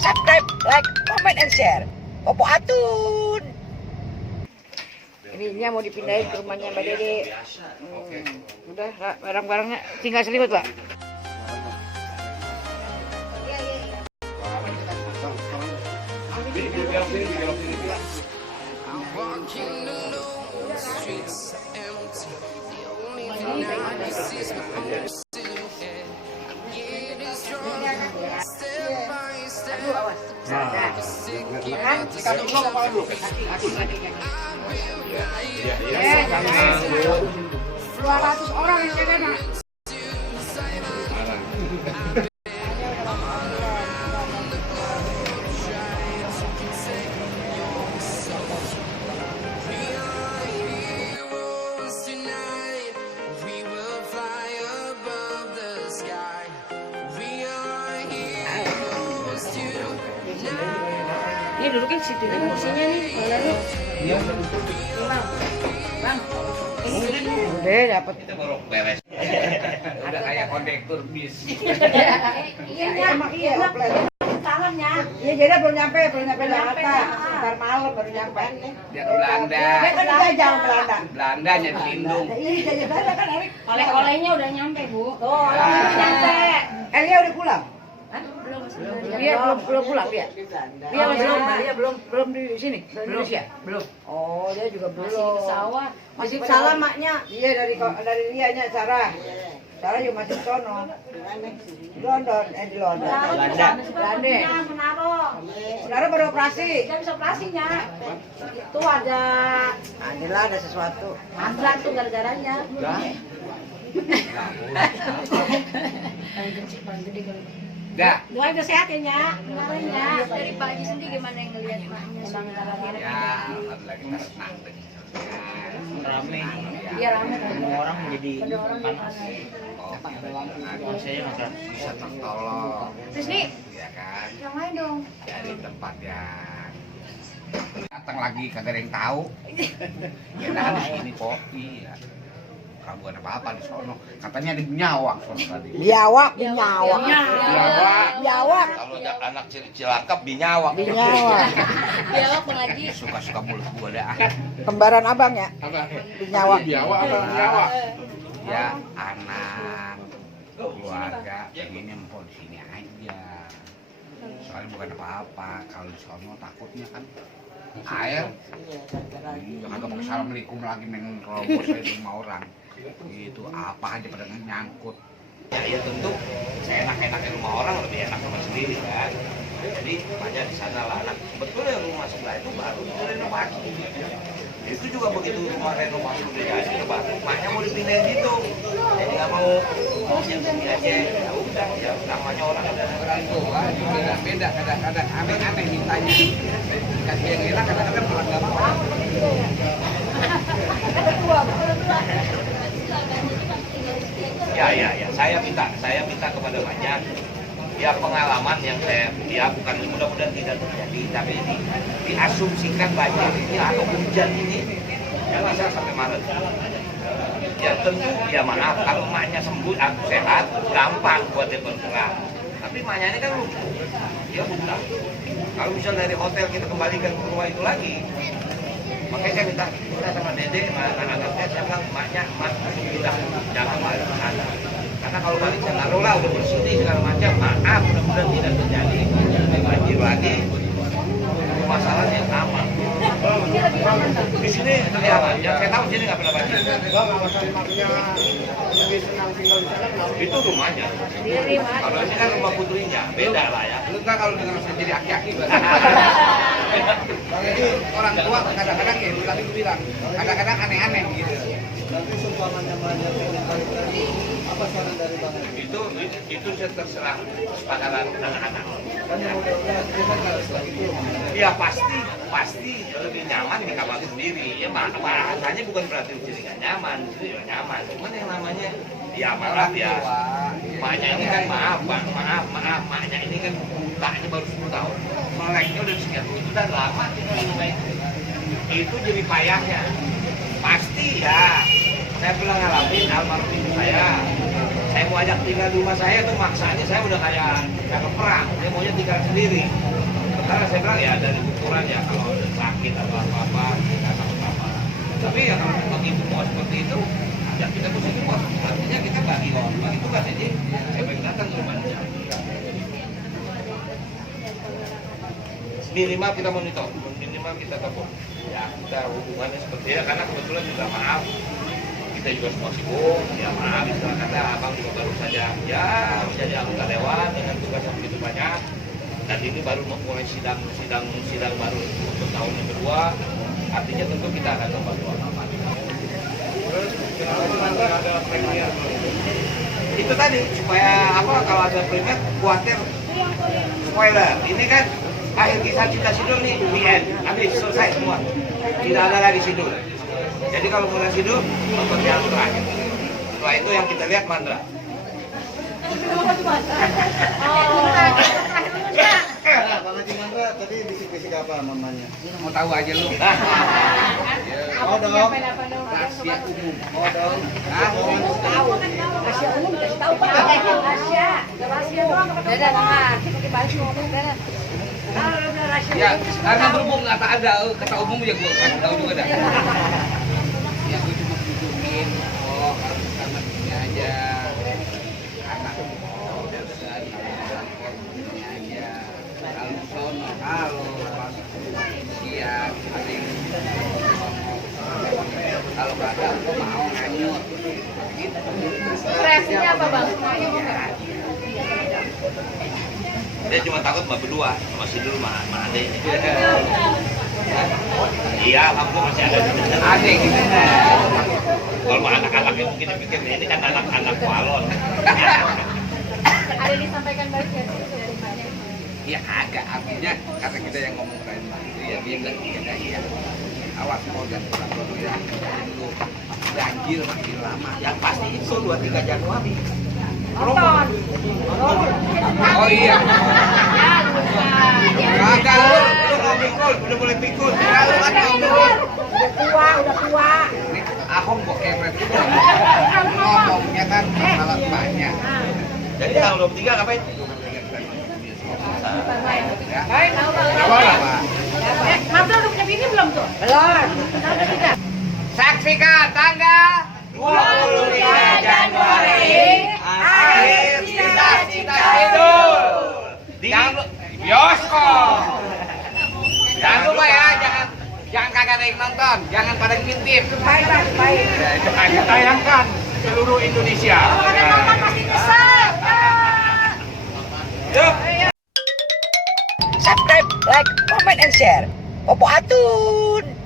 subscribe, like, comment, and share. Popo Atun. Ininya mau dipindahin ke rumahnya Mbak Dede. Udah barang-barangnya tinggal selimut, Pak. Dua ratus orang yang jaga, Nak. Ini dudukin situ nih kursinya nih, lalu. Iya. Bang. Udah dapat. Itu baru beres. Ada kayak kondektur bis. Iya, emang iya, tangannya. Iya, jadi belum nyampe Jakarta. Ntar malam baru nyampe nih. Dia ke Belanda. Dia kan udah jauh Belanda. Belanda jadi lindung. Iya, jadi Belanda kan Erik. Oleh-olehnya udah nyampe, Bu. Oh, nyampe. Elia udah pulang? Dia belum pulang dia. Dia belum di sini, di Indonesia. Belum. Oh, dia juga belum. Masih di pesawat. Masih salah maknya. Iya dari Lianya Sarah. Sarah juga masih di sono. Di London. Belanda. Menaro baru operasi. Dia bisa operasinya. Itu ada Inilah ada sesuatu. mandran tuh gara-garanya. Enggak. Doain kesehatan ya. Namanya. Dari Pak Haji sendiri gimana yang ngelihat maknya sekarang? Ya, alhamdulillah kita senang dengan Rame, Iya rame. semua orang menjadi Panas. saya nggak bisa tertolong. Terus nih, Ya kan? yang lain dong. Dari tempat yang datang lagi kagak ada yang tahu. Ya kan ini kopi ya. Bukan apa-apa di sono. Katanya ada nyawa sono tadi. Biawak. Kalau anak cilakap binyawak. Biawak pengaji. Suka-suka mulut gua dah. Kembaran abang ya? Biawak. Ya anak keluarga pengennya empok di sini aja. Soalnya bukan apa-apa. Kalau di sono takutnya kan air. Kagak pakai assalamualaikum lagi main kerobos di rumah orang. Itu apa aja pada nyangkut. Ya tentu seenak-enaknya rumah orang lebih enak rumah sendiri kan. Jadi banyak di sana lah anak. Sebetulnya rumah sebelah itu baru renovasi. Itu juga begitu rumah renovasi udah jadi ya baru maknya mau dipindahin gitu. Jadi nggak mau yang sini aja. Ya udah ya namanya orang ada Orang tua juga beda kadang-kadang aneh-aneh mintanya. Kasih yang enak kadang-kadang malah nggak mau. Ya, saya minta kepada banyak ya pengalaman yang saya bukan mudah-mudahan tidak terjadi tapi ini diasumsikan banjir ini atau hujan ini yang bisa sampai Maret. Ya tentu ya maaf kalau emaknya sembuh aku sehat gampang buat dia bergerak. Tapi emaknya ini kan lumpuh, dia buta. Kalau misalnya dari hotel kita kembalikan ke rumah itu lagi, makanya saya minta kita sama Dede, anak-anaknya saya bilang emaknya sudah jangan balik ke sana. Karena kalau balik saya taruh lah udah bersih segala macam. Maaf mudah-mudahan tidak terjadi banjir lagi. Masalahnya yang sama. Di sini terlihat, yang saya tahu sini nggak pernah banjir. Itu rumahnya. Kalau ini kan rumah putrinya, beda lah ya. Lu nggak kalau dengar saya jadi aki-aki Jadi orang tua kadang-kadang ya, tadi gue bilang kadang-kadang aneh-aneh gitu. Tapi seumpamanya banyak pengen balik lagi, apa saran dari Bang Haji? Itu terserah kesepakatan anak-anak. Kan yang mudah-mudahan dia kan harus lagi itu. Ya pasti lebih nyaman di kamar sendiri. Ya makanya bukan berarti di sini nggak nyaman, di sini juga nyaman. Cuman yang namanya ya maaf ya. Maknya ini kan maaf, maknya ini kan butanya baru 10 tahun. Meleknya udah sekian itu dan lama tinggal di rumah itu. Itu jadi payahnya. Pasti ya. Saya pernah ngalamin almarhum ibu saya mau ajak tinggal di rumah saya tuh maksanya saya udah kayak perang. Dia maunya tinggal sendiri. Karena saya bilang ya dari ukuran ya kalau ada sakit atau apa-apa kita sama-sama. Tapi ya kalau memang ibu mau seperti itu, ya kita mesti pos. Artinya kita bagi tugas ini. Siapa yang datang ke rumahnya? Minimal kita monitor, minimal kita telepon. Ya kita hubungannya seperti itu karena kebetulan juga maaf kita juga semua sibuk. Ya maaf istilah kata abang juga baru saja ya menjadi anggota dewan dengan tugas yang begitu banyak. Dan ini baru memulai sidang baru untuk tahun yang kedua. Artinya tentu kita akan membantu apa-apa. Itu tadi supaya apa kalau ada premier khawatir spoiler. Ini kan akhir kisah cinta Sidul nih di end, habis selesai semua. Tidak ada lagi Sidul. Jadi kalau mulai Sidul nonton yang terakhir. Setelah itu yang kita lihat Mandra. Bang Haji Mandra tadi bisik-bisik apa mamanya? Mau tahu aja lu. Oh dong. Rahasia umum. Oh dong. Rahasia umum kasih tahu Pak. Rahasia doang. Dadah Bang. Pakai balik ngomong dadah. Ya, karena berhubung kata ada kata umum ya gue kasih tahu juga dah. Ya gue cuma tunjukin, oh harus sama ini aja. Anak udah besar, transport ini aja. Kalau sono, kalau pas siang, ada yang kalau nggak ada, gue mau nganyut. Gitu. Reaksinya apa Bang? Dia cuma takut mbak berdua sama Sidul sama Ade. Iya, kamu masih ada Ada gitu. Kalau anak-anak yang mungkin pikir ini kan anak-anak walon. Ada disampaikan balik ya sih sebenarnya. Ya agak artinya karena kita yang ngomong kayak itu ya dia nggak iya. Awas mau dan kurang dulu ya. Dulu ganjil makin lama. Yang pasti itu 23 Januari. Nonton. Oh iya. Kagak Lu mau pikul, udah boleh pikul. Kalau kan Udah tua. ini Ahong kok kepret ngomongnya kan masalah banyak. jadi tanggal 23 ngapain? Ya. Baik, tahu Bang. Apa? Mabda udah punya bini belum tuh? Belum. Saksikan tanggal 23 Januari akhir cita-cita Sidul di bioskop. Jangan lupa ya, jangan kagak ada yang nonton, jangan pada ngintip. Baik. Kita tayangkan seluruh Indonesia. Kalau ada nonton pasti nyesel. Yuk. Subscribe, like, comment, and share. Popo Atun.